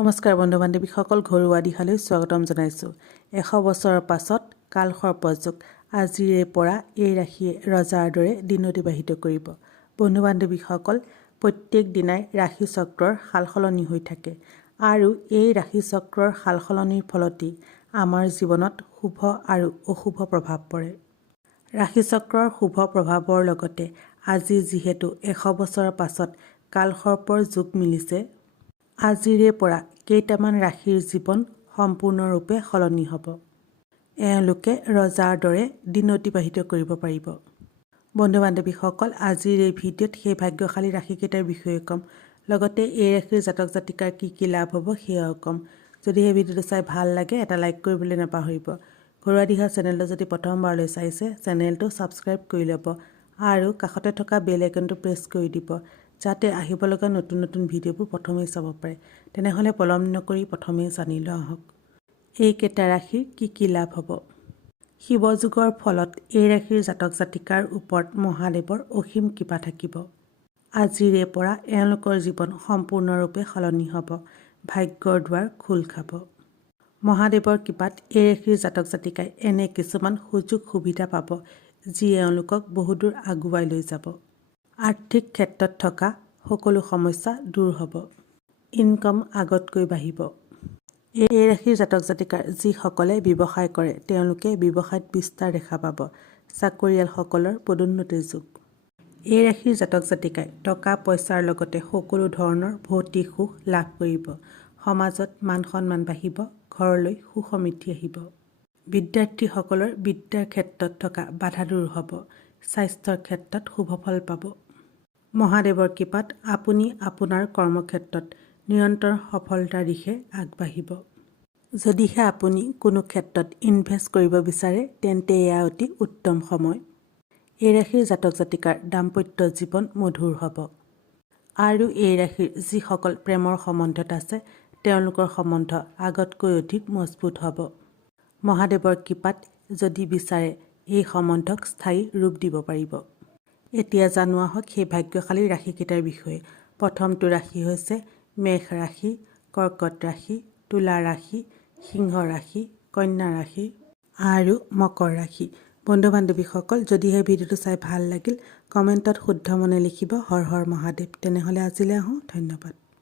নমস্কাৰ বন্ধু বান্ধৱীসকল, ঘৰুৱা দিশলৈ স্বাগতম জনাইছোঁ। 100 বছৰৰ পাছত কালসৰ্পযোগ আজিৰে পৰা এই ৰাশিয়ে ৰজাৰ দৰে দিন অতিবাহিত কৰিব। বন্ধু বান্ধৱীসকল, প্ৰত্যেক দিনাই ৰাশি চক্ৰৰ সালসলনি হৈ থাকে আৰু এই ৰাশি চক্ৰৰ সালসলনিৰ ফলতেই আমাৰ জীৱনত শুভ আৰু অশুভ প্ৰভাৱ পৰে। ৰাশি চক্ৰৰ শুভ প্ৰভাৱৰ লগতে আজি যিহেতু 100 বছৰৰ পাছত কালসৰ্পৰ যোগ মিলিছে, আজিৰে পৰা কেইটামান ৰাশিৰ জীৱন সম্পূৰ্ণৰূপে সলনি হ'ব। এওঁলোকে ৰজাৰ দৰে দিন অতিবাহিত কৰিব পাৰিব। বন্ধু বান্ধৱীসকল, আজিৰ এই ভিডিঅ'ত সেই ভাগ্যশালী ৰাশিকেইটাৰ বিষয়ে ক'ম, লগতে এই ৰাশিৰ জাতক জাতিকাৰ কি লাভ হ'ব সেয়াও ক'ম। যদি এই ভিডিঅ'টো চাই ভাল লাগে এটা লাইক কৰিবলৈ নাপাহৰিব। ঘৰুৱা দিশা চেনেলটো যদি প্ৰথমবাৰলৈ চাইছে, চেনেলটো ছাবস্ক্ৰাইব কৰি ল'ব আৰু কাষতে থকা বেল আইকনটো প্ৰেছ কৰি দিব, যাতে আহিব লগা নতুন নতুন ভিডিঅ'বোৰ প্ৰথমেই চাব পাৰে। তেনেহ'লে পলম নকৰি প্ৰথমেই জানি লোৱা আহক এইকেইটা ৰাশিৰ কি লাভ হ'ব। শিৱযোগৰ ফলত এই ৰাশিৰ জাতক জাতিকাৰ ওপৰত মহাদেৱৰ অসীম কৃপা থাকিব। আজিৰে পৰা এওঁলোকৰ জীৱন সম্পূৰ্ণৰূপে সলনি হ'ব, ভাগ্যৰ দুৱাৰ খোল খাব। মহাদেৱৰ কৃপাত এই ৰাশিৰ জাতক জাতিকাই এনে কিছুমান সুযোগ সুবিধা পাব যি এওঁলোকক বহুদূৰ আগুৱাই লৈ যাব। আৰ্থিক ক্ষেত্ৰত থকা সকলো সমস্যা দূৰ হ'ব, ইনকম আগতকৈ বাঢ়িব। এই ৰাশিৰ জাতক জাতিকাৰ যিসকলে ব্যৱসায় কৰে তেওঁলোকে ব্যৱসায়ত বিস্তাৰ দেখা পাব। চাকৰিয়ালসকলৰ পদোন্নতিৰ যুগ। এই ৰাশিৰ জাতক জাতিকাই টকা পইচাৰ লগতে সকলো ধৰণৰ ভৌতিক সুখ লাভ কৰিব। সমাজত মান সন্মান বাঢ়িব, ঘৰলৈ সুখ সমৃদ্ধি আহিব। বিদ্যাৰ্থীসকলৰ বিদ্যাৰ ক্ষেত্ৰত থকা বাধা দূৰ হ'ব, স্বাস্থ্যৰ ক্ষেত্ৰত শুভ ফল পাব। মহাদেৱৰ কৃপাত আপুনি আপোনাৰ কৰ্মক্ষেত্ৰত নিৰন্তৰ সফলতাৰ দিশে আগবাঢ়িব। যদিহে আপুনি কোনো ক্ষেত্ৰত ইনভেষ্ট কৰিব বিচাৰে তেন্তে এয়া অতি উত্তম সময়। এই ৰাশিৰ জাতক জাতিকাৰ দাম্পত্য জীৱন মধুৰ হ'ব আৰু এই ৰাশিৰ যিসকল প্ৰেমৰ সম্বন্ধত আছে তেওঁলোকৰ সম্বন্ধ আগতকৈ অধিক মজবুত হ'ব। মহাদেৱৰ কৃপাত যদি বিচাৰে এই সম্বন্ধক স্থায়ী ৰূপ দিব পাৰিব। এতিয়া জনোৱা হওক সেই ভাগ্যশালী ৰাশিকেইটাৰ বিষয়ে। প্ৰথমটো ৰাশি হৈছে মেষ ৰাশি, কৰ্কট ৰাশি, তুলা ৰাশি, সিংহ ৰাশি, কন্যা ৰাশি আৰু মকৰ ৰাশি। বন্ধু বান্ধৱীসকল, যদিহে ভিডিঅ'টো চাই ভাল লাগিল কমেণ্টত শুদ্ধ মনে লিখিব হৰ হৰ মহাদেৱ। তেনেহ'লে আজিলৈ আহোঁ, ধন্যবাদ।